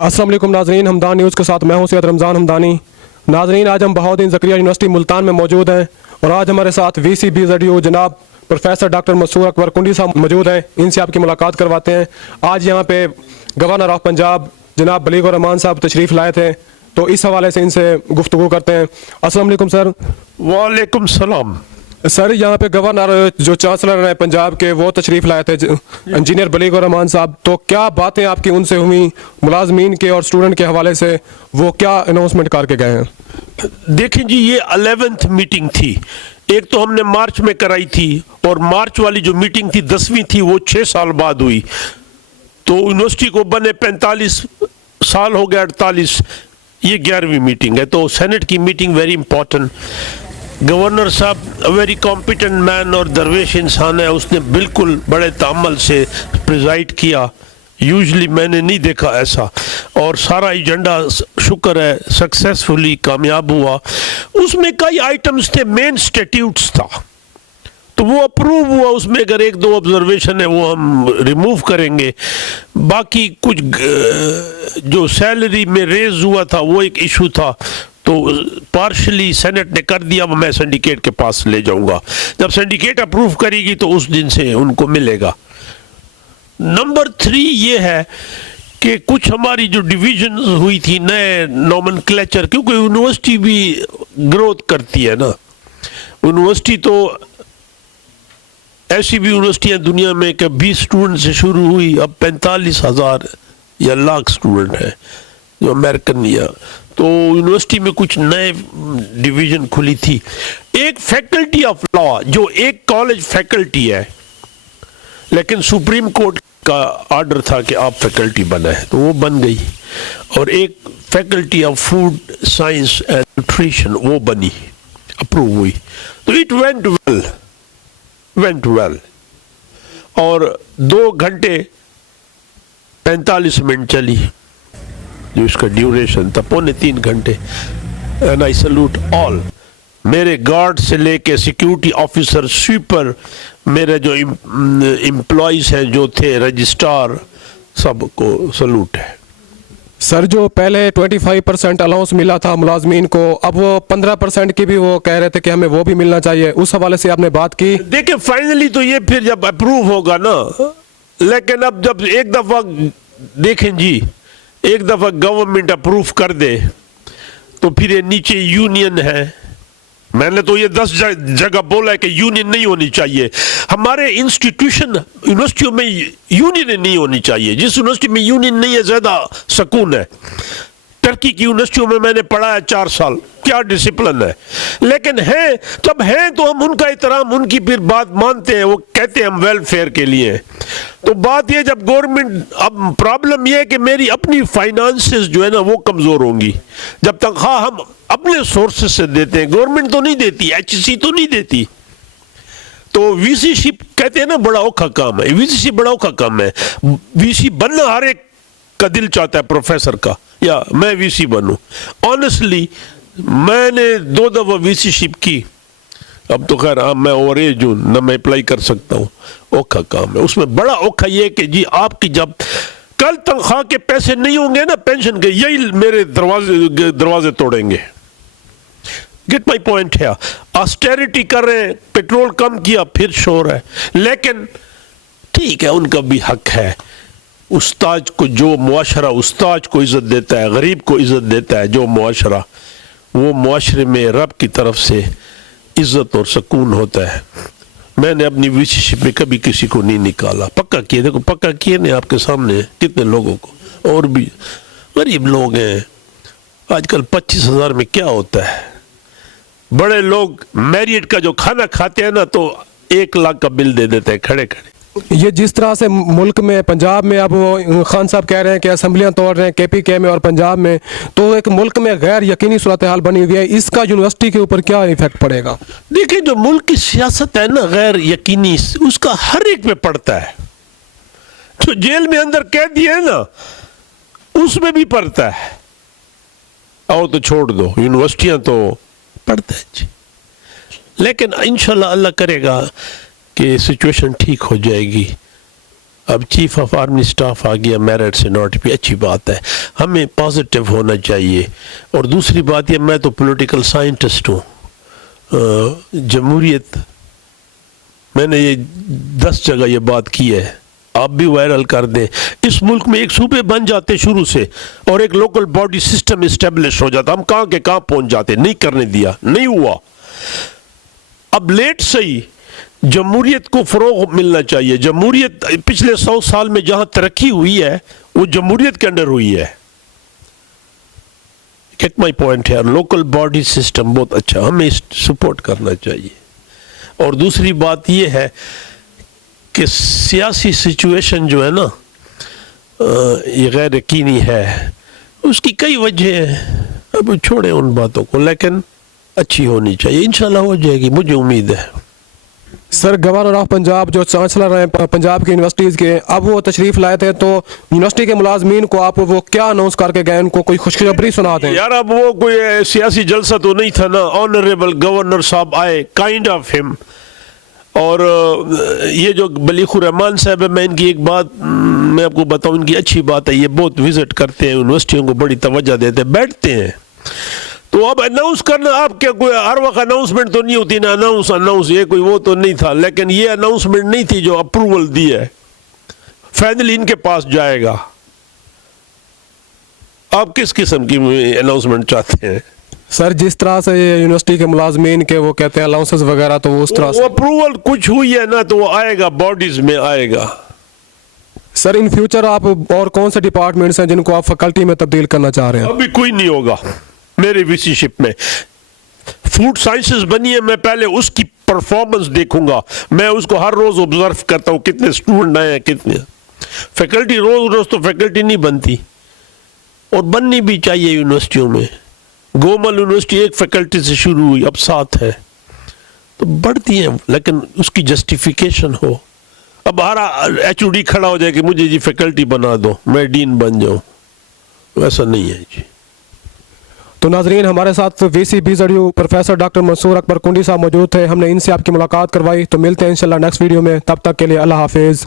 अस्सलाम वालेकुम नाज़रीन, हमदान न्यूज़ के साथ मैं हूं सैयद रमज़ान हमदानी। नाज़रीन, आज हम बहाउद्दीन ज़करिया यूनिवर्सिटी मुल्तान में मौजूद हैं और आज हमारे साथ VC-BZU जनाब प्रोफेसर डॉक्टर मसूर अकबर कुंडी साहब मौजूद हैं। इनसे आपकी मुलाकात करवाते हैं। आज यहाँ पे गवर्नर ऑफ पंजाब जनाब बलीग रहमान साहब तशरीफ़ लाए थे, तो इस हवाले से इनसे गुफ्तगू करते हैं। अस्सलाम वालेकुम सर। वालेकुम सलाम। सर, यहाँ पे गवर्नर जो चांसलर हैं पंजाब के, वो तशरीफ़ लाए थे इंजीनियर बलीग रहमान साहब, तो क्या बातें आपकी उनसे हुई मुलाजमीन के और स्टूडेंट के हवाले से? वो क्या अनाउंसमेंट करके गए हैं? देखें जी, ये 11th मीटिंग थी। एक तो हमने मार्च में कराई थी और मार्च वाली जो मीटिंग थी 10वीं थी, वो 6 साल बाद हुई। तो यूनिवर्सिटी को बने 45 साल हो गए, 48, ये 11वीं मीटिंग है। तो सेनेट की मीटिंग वेरी इंपॉर्टेंट। गवर्नर साहब वेरी कॉम्पिटेंट मैन और दरवेश इंसान है, उसने बिल्कुल बड़े तामल से प्रिजाइड किया। यूजली मैंने नहीं देखा ऐसा, और सारा एजेंडा शुक्र है सक्सेसफुली कामयाब हुआ। उसमें कई आइटम्स थे, मेन स्टैट्यूट्स था, तो वो अप्रूव हुआ। उसमें अगर 1-2 ऑब्जर्वेशन है वो हम रिमूव करेंगे। बाकी कुछ जो सैलरी में रेज हुआ था वो एक इशू था, तो पार्शली सेनेट ने कर दिया। मैं सिंडिकेट के पास ले जाऊंगा, जब सिंडिकेट अप्रूव करेगी तो उस दिन से उनको मिलेगा। नंबर 3 ये है कि कुछ हमारी जो डिवीजन हुई थी, नए नोमेनक्लेचर, क्योंकि यूनिवर्सिटी भी ग्रोथ करती है ना। यूनिवर्सिटी तो ऐसी भी यूनिवर्सिटियां दुनिया में कि 20 स्टूडेंट से शुरू हुई, अब 45,000 या लाख स्टूडेंट है जो अमेरिकन या। तो यूनिवर्सिटी में कुछ नए डिवीजन खुली थी। एक फैकल्टी ऑफ लॉ, जो एक कॉलेज फैकल्टी है, लेकिन सुप्रीम कोर्ट का ऑर्डर था कि आप फैकल्टी बना है, तो वो बन गई। और एक faculty of food science and nutrition, वो बनी, अप्रूव हुई। तो इट वेंट वेल। और 2 घंटे 45 मिनट चली जो इसका ड्यूरेशन था, 2.25 घंटे। एंड आई सल्यूट ऑल, मेरे गार्ड से लेके सिक्योरिटी ऑफिसर, स्वीपर, मेरे जो एम्प्लॉयज हैं जो थे, रजिस्ट्रार, सबको सल्यूट है। सर, जो पहले 25% अलाउंस मिला था मुलाजमीन को, अब वो 15% की भी वो कह रहे थे कि हमें वो भी मिलना चाहिए। उस हवाले से आपने बात की? देखिए, फाइनली तो ये फिर जब अप्रूव होगा ना, लेकिन अब जब एक दफा देखें जी, एक दफा गवर्नमेंट अप्रूव कर दे तो फिर ये नीचे यूनियन है। मैंने तो ये 10 जगह बोला है कि यूनियन नहीं होनी चाहिए। हमारे इंस्टीट्यूशन यूनिवर्सिटियों में यूनियन नहीं होनी चाहिए। जिस यूनिवर्सिटी में यूनियन नहीं है, ज्यादा सुकून है। टर्की की यूनिवर्सिटियों में मैंने पढ़ा है 4 साल, क्या डिसिप्लिन है। लेकिन है, जब है तो हम उनका एहतराम, उनकी फिर बात मानते हैं। वो कहते हैं हम वेलफेयर के लिए। तो बात ये, जब गवर्नमेंट, अब प्रॉब्लम ये है कि मेरी अपनी फाइनेंसेस जो है ना वो कमजोर होंगी। जब तक हम अपने सोर्सेस से देते हैं, गवर्नमेंट तो नहीं देती, HEC तो नहीं देती। तो वीसीशिप कहते हैं ना, बड़ा औखा काम है। वीसी बड़ा औखा काम है। वीसी बनना हर एक का दिल चाहता है, प्रोफेसर का, या मैं वीसी बनूं। ऑनेस्टली मैंने 2 दफा वीसीशिप की। अब तो खैर मैं ओवर एज हूं ना, मैं अप्लाई कर सकता हूं। औखा काम है। उसमें बड़ा औखा ये कि जी, आपकी जब कल तनख्वाह के पैसे नहीं होंगे ना, पेंशन के, यही मेरे दरवाजे तोड़ेंगे। गेट माई पॉइंट है। ऑस्टेरिटी कर रहे हैं, पेट्रोल कम किया, फिर शोर है। लेकिन ठीक है, उनका भी हक है। उस्ताद को जो मुआशरा उस्ताद को इज्जत देता है, गरीब को इज्जत देता है जो मुआशरा, वो मुआशरे में रब की तरफ से इज्जत और सुकून होता है। मैंने अपनी विशिष्ट में कभी किसी को नहीं निकाला। पक्का किए, देखो पक्का किए नहीं आपके सामने कितने लोगों को। और भी गरीब लोग हैं आजकल। 25,000 में क्या होता है? बड़े लोग मैरिट का जो खाना खाते हैं ना, तो 1 लाख का बिल दे देते हैं खड़े खड़े। ये जिस तरह से मुल्क में, पंजाब में, अब वो खान साहब कह रहे हैं कि असम्बलियां तोड़ रहे हैं KPK में और पंजाब में, तो एक मुल्क में गैर यकीनी सूरत हाल बनी हुई है। इसका यूनिवर्सिटी के ऊपर क्या इफेक्ट पड़ेगा? देखिए, जो मुल्क की सियासत है ना गैर यकीनी, उसका हर एक पे पड़ता है। जो जेल में अंदर कैदी है ना, उसमें भी पड़ता है। और तो छोड़ दो, यूनिवर्सिटियां तो पड़ता है जी। लेकिन इंशाल्लाह अल्लाह करेगा कि सिचुएशन ठीक हो जाएगी। अब चीफ ऑफ आर्मी स्टाफ आ गया मेरिट से नोट पे, अच्छी बात है, हमें पॉजिटिव होना चाहिए। और दूसरी बात ये, मैं तो पॉलिटिकल साइंटिस्ट हूँ, जमहूरियत, मैंने ये 10 जगह ये बात की है, आप भी वायरल कर दें। इस मुल्क में एक सूबे बन जाते शुरू से और एक लोकल बॉडी सिस्टम इस्टेब्लिश हो जाता, हम कहाँ के कहाँ पहुंच जाते, नहीं करने दिया, नहीं हुआ। अब लेट सही जमहूरियत को फरोग मिलना चाहिए। जमहूरियत पिछले 100 साल में जहां तरक्की हुई है वो जमहूरियत के अंडर हुई है। गेट माई पॉइंट है, लोकल बॉडी सिस्टम बहुत अच्छा, हमें सपोर्ट करना चाहिए। और दूसरी बात यह है कि सियासी सिचुएशन जो है ना, ये गैर यकीनी है, उसकी कई वजह हैं, अब छोड़े उन बातों को, लेकिन अच्छी होनी चाहिए, इंशाल्लाह हो जाएगी, मुझे उम्मीद है। सर, गवर्नर ऑफ पंजाब जो चांसलर हैं पंजाब की यूनिवर्सिटीज़ के, अब वो तशरीफ लाए थे, तो यूनिवर्सिटी के मुलाजमीन को आप वो क्या अनाउंस करके गए, उनको कोई खुशखबरी सुना दें? यार अब वो कोई सियासी जलसा तो नहीं था ना, ऑनरेबल गवर्नर साहब आए, काइंड ऑफ हिम। और ये जो बलीखुर रहमान साहब है, मैं इनकी एक बात मैं आपको बताऊं, इनकी अच्छी बात है, ये बहुत विजिट करते हैं यूनिवर्सिटियों को, बड़ी तवज्जो देते हैं, बैठते हैं। तो अब अनाउंस करना, आप क्या कोई हर वक्त अनाउंसमेंट तो नहीं होती ना, अनाउंस ये कोई वो तो नहीं था, लेकिन ये अनाउंसमेंट नहीं थी जो अप्रूवल दी है, फाइनली इनके पास जाएगा। आप किस किस्म की अनाउंसमेंट चाहते हैं? सर, जिस तरह से यूनिवर्सिटी के मुलाजमीन के वो कहते हैं अलाउंसेस वगैरह, तो वो उस तरह से अप्रूवल कुछ हुई है ना, तो वो आएगा, बॉडीज में आएगा। सर, इन फ्यूचर आप और कौन से डिपार्टमेंट्स हैं जिनको आप फैकल्टी में तब्दील करना चाह रहे हैं? अभी कोई नहीं होगा मेरे वीसीशिप में। फूड साइंसेस बनी है, मैं पहले उसकी परफॉर्मेंस देखूंगा, मैं उसको हर रोज ऑब्जर्व करता हूं, कितने स्टूडेंट आए हैं, कितने। फैकल्टी रोज रोज तो फैकल्टी नहीं बनती, और बननी भी चाहिए यूनिवर्सिटियों में। गोमल यूनिवर्सिटी एक फैकल्टी से शुरू हुई, अब 7 है, तो बढ़ती हैं, लेकिन उसकी जस्टिफिकेशन हो। अब हर एचओडी खड़ा हो जाए कि मुझे जी फैकल्टी बना दो, मैं डीन बन जाऊं, वैसा नहीं है जी। तो नाजरीन, हमारे साथ VCBZU professor doctor Mansoor Akbar Kundi साहब मौजूद थे, हमने इनसे आपकी मुलाकात करवाई। तो मिलते हैं इंशाल्लाह नेक्स्ट वीडियो में, तब तक के लिए अल्लाह हाफिज़।